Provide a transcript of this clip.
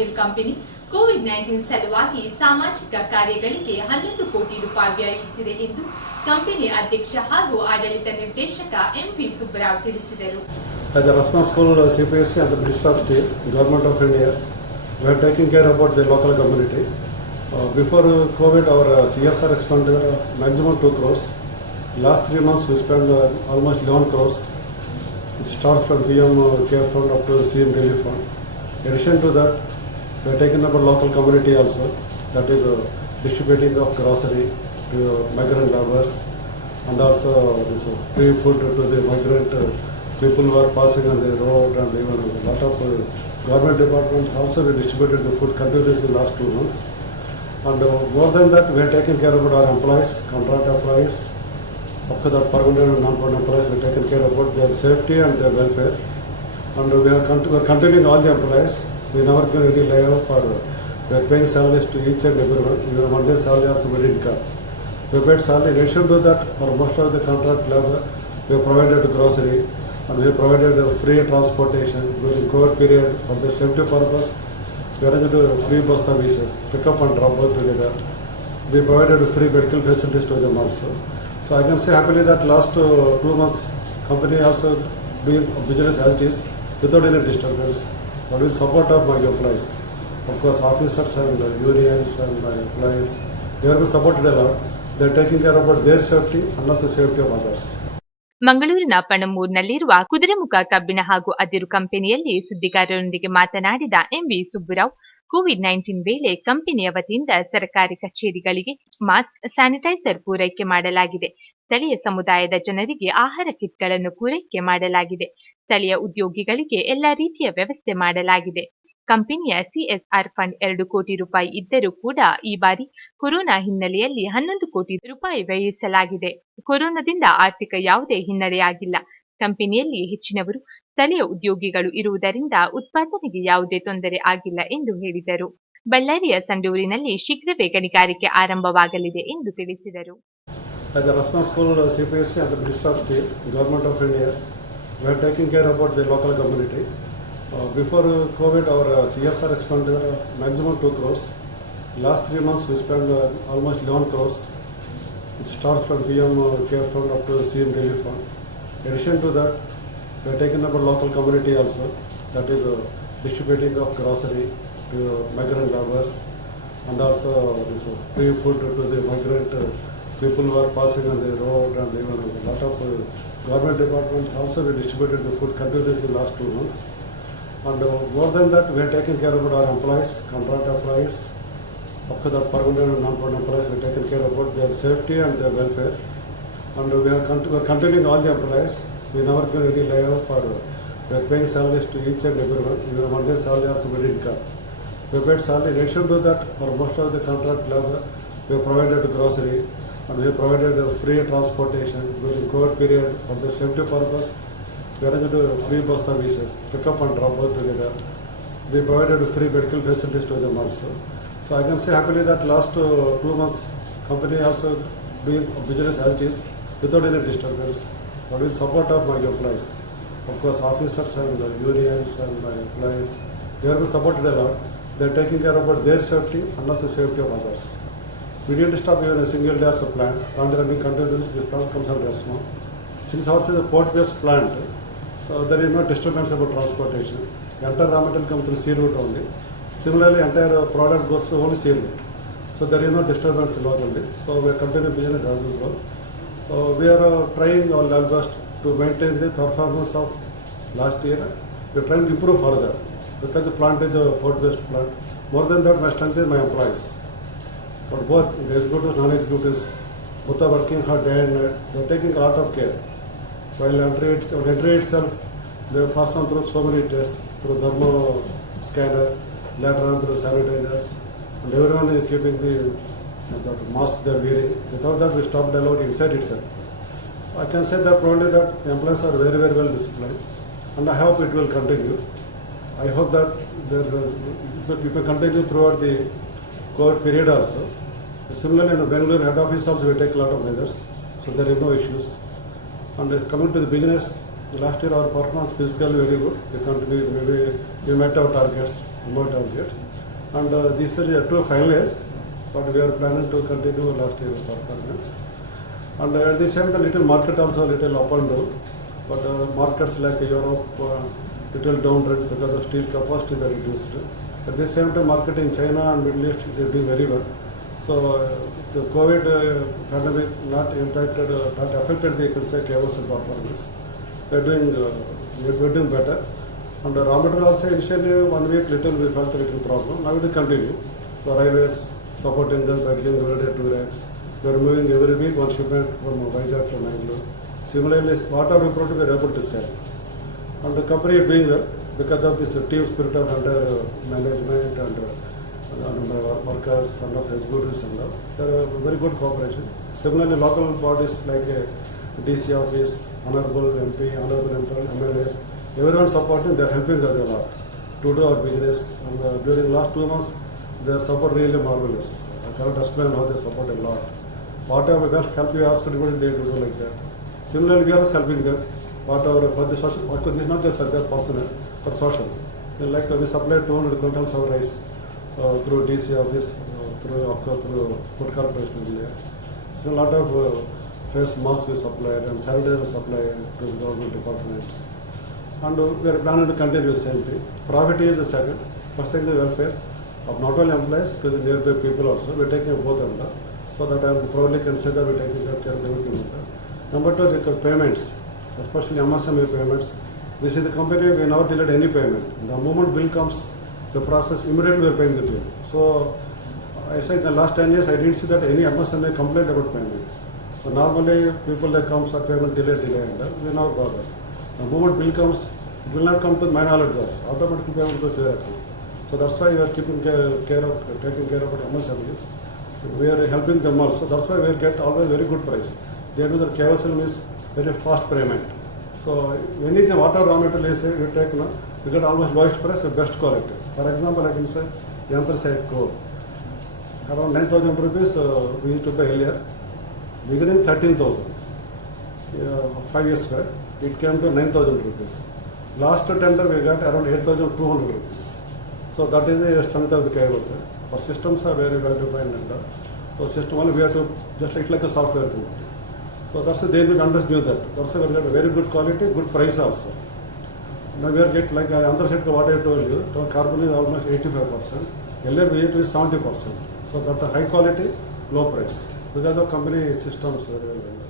ಅದಿರು company COVID-19 ಸಲುವಾಗಿ ಸಾಮಾಜಿಕ ಕಾರ್ಯಗಳಿಗೆ 11 ಕೋಟಿ ರೂಪಾಯಿ ವ್ಯಯಿಸಿದೆ ಎಂದು ಕಂಪನಿ ಅಧ್ಯಕ್ಷ ಹಾಗೂ ಆಡಳಿತ ನಿರ್ದೇಶಕ ಎಂವಿ ಸುಬ್ಬರಾವ್ ತಿಳಿಸಿದರು. As a responsible CPSC and the Minister of State, Government of India, we are taking care about the local community. Before COVID, our CSR expended maximum 2 crores. Last 3 months, we spent almost 11 crores. It starts from PM Care Fund up to CM Relief Fund. In addition to that, we are taking up a local community also, that is distributing of grocery to migrant laborers, and also this free food to the migrant people who are passing on the road, and even a lot of government departments also we distributed the food continuously in the last 2 months. And more than that, we are taking care of our employees, contract employees, up to that permanent and non-permanent employees. We are taking care about their safety and their welfare. And we are continuing all the employees. We never can really lay off, or we are paying salaries to each and everyone. Even 1 day salary also we didn't cut. We paid salary. In addition to that, for most of the contract labor, we have provided grocery, and we have provided free transportation during COVID period for the safety purpose. We arranged free bus services, pick up and drop out together. We provided free medical facilities to them also. So I can say happily that last 2 months, company also doing business as it is without any disturbance, but with support of my employees. Of course, officers and unions and my employees, they are being supported a lot. They are taking care about their safety and also safety of others. ಮಂಗಳೂರಿನ ಪಣಮೂರಿನಲ್ಲಿರುವ ಕುದುರೆಮುಖ ಕಬ್ಬಿಣ ಹಾಗೂ ಅದಿರು ಕಂಪನಿಯಲ್ಲಿ ಸುದ್ದಿಗಾರರೊಂದಿಗೆ ಮಾತನಾಡಿದ MV Subbarao, COVID-19 ವೇಳೆ ಕಂಪನಿಯ ವತಿಯಿಂದ ಸರ್ಕಾರಿ ಕಚೇರಿಗಳಿಗೆ ಮಾಸ್ಕ್, ಸ್ಯಾನಿಟೈಸರ್ ಪೂರೈಕೆ ಮಾಡಲಾಗಿದೆ. ಸ್ಥಳೀಯ ಸಮುದಾಯದ ಜನರಿಗೆ ಆಹಾರ ಕಿಟ್ಗಳನ್ನು ಪೂರೈಕೆ ಮಾಡಲಾಗಿದೆ. ಸ್ಥಳೀಯ ಉದ್ಯೋಗಿಗಳಿಗೆ ಎಲ್ಲಾ ರೀತಿಯ ವ್ಯವಸ್ಥೆ ಮಾಡಲಾಗಿದೆ. ಕಂಪನಿಯ CSR ಫಂಡ್ 2 ಕೋಟಿ ರೂಪಾಯಿ ಇದ್ದರೂ ಕೂಡ ಈ ಬಾರಿ ಕೊರೋನಾ ಹಿನ್ನೆಲೆಯಲ್ಲಿ 11 ಕೋಟಿ ರೂಪಾಯಿ ವ್ಯಯಿಸಲಾಗಿದೆ. ಕೊರೋನಾದಿಂದ ಆರ್ಥಿಕ ಯಾವುದೇ ಹಿನ್ನಡೆಯಾಗಿಲ್ಲ. ಕಂಪನಿಯಲ್ಲಿ ಹೆಚ್ಚಿನವರು ಸ್ಥಳೀಯ ಉದ್ಯೋಗಿಗಳು ಇರುವುದರಿಂದ ಉತ್ಪಾದನೆಗೆ ಯಾವುದೇ ತೊಂದರೆ ಆಗಿಲ್ಲ ಎಂದು ಹೇಳಿದರು. ಬಳ್ಳಾರಿಯ ಸಂಡೂರಿನಲ್ಲಿ ಶೀಘ್ರವೇ ಗಣಿಗಾರಿಕೆ ಆರಂಭವಾಗಲಿದೆ ಎಂದು ತಿಳಿಸಿದರು. As a responsible CPSC and the Minister of State, Government of India, we are taking care about the local community. Before COVID, our CSR expended maximum 2 crores. Last 3 months, we spent almost 11 crores. It starts from PM Care Fund up to CM Relief Fund. In addition to that, we are taking up a local community also, that is distributing of grocery to migrant laborers, and also this free food to the migrant people who are passing on the road, and even a lot of government departments also we distributed the food continuously in the last 2 months. And more than that, we are taking care of our employees, contract employees, up to that permanent and non-permanent employees. We are taking care about their safety and their welfare. And we are continuing all the employees. We never can really lay off, or we are paying salaries to each and everyone. Even 1 day salary also we didn't cut. We paid salary. In addition to that, for most of the contract labor, we have provided grocery, and we have provided free transportation during COVID period for the safety purpose. We arranged free bus services, pick up and drop out together. We provided free medical facilities to them also. So I can say happily that last 2 months, company also doing business as it is without any disturbance, but with support of my employees. Of course, officers and unions and my employees, they are being supported a lot. They are taking care about their safety and also safety of others. We didn't stop even a single day as a plant. And running continuously, this plant comes under small. Since ours is a port-based plant, there is no disturbance about transportation. The entire raw material comes through sea route only. Similarly, entire product goes through only sea route. So there is no disturbance locally. So we are continuing business as usual. We are trying our level best to maintain the performance of last year. We are trying to improve further, because the plant is a port-based plant. More than that, my strength is my employees. But both executives, non-executives, both are working hard day and night. They are taking a lot of care. While entry itself, they pass on through so many tests, through thermo scanner, later on through sanitizers, and everyone is keeping the mask they are wearing. Without that, we stopped allowed inside itself. So I can say that probably that employees are very, very well disciplined, and I hope it will continue. I hope that it will continue throughout the COVID period also. Similarly, in Bangalore head office also we take a lot of measures, so there is no issues. And coming to the business, last year our performance physically very good. We continue, we met our targets, more targets. And this year we are to finalize, but we are planning to continue last year performance. And at the same time, little market also little up and down. But markets like Europe, little down because of steel capacity they reduced. At the same time, market in China and Middle East they do very well. So the COVID pandemic not impacted, not affected the KOSL performance. We're doing better. And raw material also initially 1 week little we felt a little problem. Now it will continue. So railways supporting them by giving every day 2 racks. We are moving every week one shipment from Vizag to Mangalore. Similarly, whatever we produce we are able to sell. And the company is doing well because of this team spirit of under management and workers and executives and all. They are very good cooperation. Similarly, local bodies like DC office, honorable MP, honorable MLAs, everyone supporting, they are helping us a lot to do our business. And during last 2 months, their support really marvelous. I cannot explain how they support a lot. Whatever help you ask anybody, they do like that. Similarly, we are also helping them. Whatever for the social, this is not just their personal, but social. Like we supply 200 quintals of rice through DC office, through food corporation in India. So a lot of face masks we supplied and sanitizer supplied to the government departments. And we are planning to continue the same thing. Profit is the second. First thing is welfare of not only employees to the nearby people also. We are taking both of them. So that I probably can say that we are taking care of everything. Number 2, the payments, especially MSME payments. This is the company, we never delayed any payment. The moment bill comes, the process, immediately we are paying the bill. So I say in the last 10 years, I didn't see that any MSME complained about payment. So normally people that comes for payment delay and we never bother. The moment bill comes, it will not come to my knowledge, automatically payment goes to their account. So that's why we are taking care of MSMEs. We are helping them also. That's why we get always very good price. They know that KOSL means very fast payment. So anything, whatever raw material is, we take, we get almost lowest price with best quality. For example, I can say anthracite coal. Around 9,000 rupees we used to pay earlier. Beginning 13,000. 5 years back, it came to 9,000 rupees. Last tender we got around 8,200 rupees. So that is the strength of the KOSL. Our systems are very well defined and so system only we have to just like a software company. So that's why they will understand that. That's why we get a very good quality, good price also. Now we are get like anthracite what I told you, carbon is almost 85%. Earlier we it is 70%. So that high quality, low price. Because of company systems very well.